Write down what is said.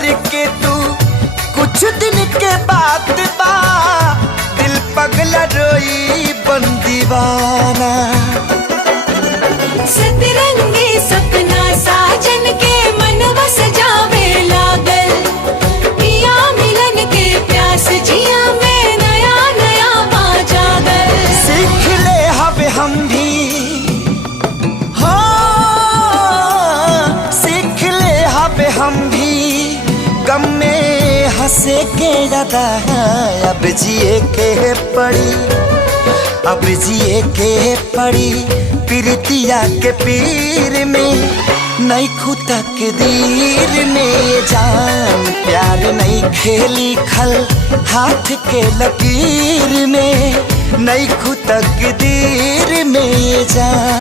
सवर के तू कुछ दिन के बाद बा दिल पगला रोई बन दीवाना। सतरंगी सपना साजन के मनवा सजावे लागल, पिया मिलन के प्यास जिया में नया नया पा जागल। सीख ले हब हम भी सीख ले हब हम भी गम में हंसे के ज्यादा अब जिए के पड़ी, अब जिए के पड़ी प्रीतिया के पीर में नहीं खुदा के दीर में जान। प्यार नहीं खेली खल हाथ के लकीर में नहीं खुदा के दीर में जान।